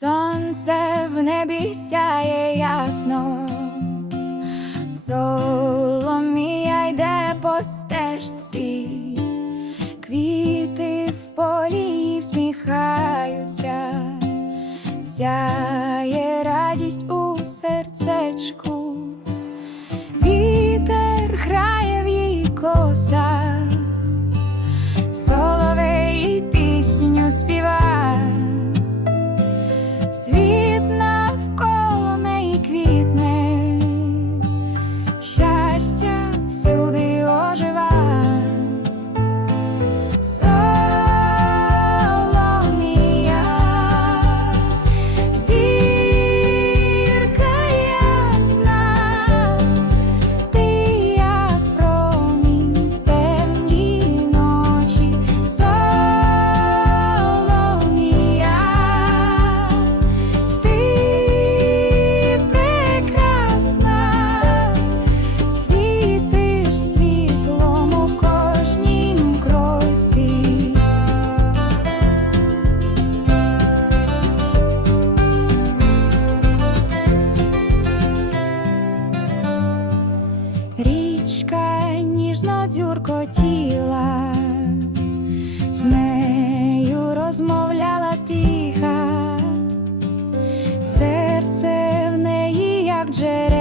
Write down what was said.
Сонце в небі сяє ясно, Соломія йде по стежці, квіти в полі всміхаються, сяє радість у сердечку, вітер грає в її косах, дзюркотіла, з нею розмовляла тиха, серце в неї, як джерела.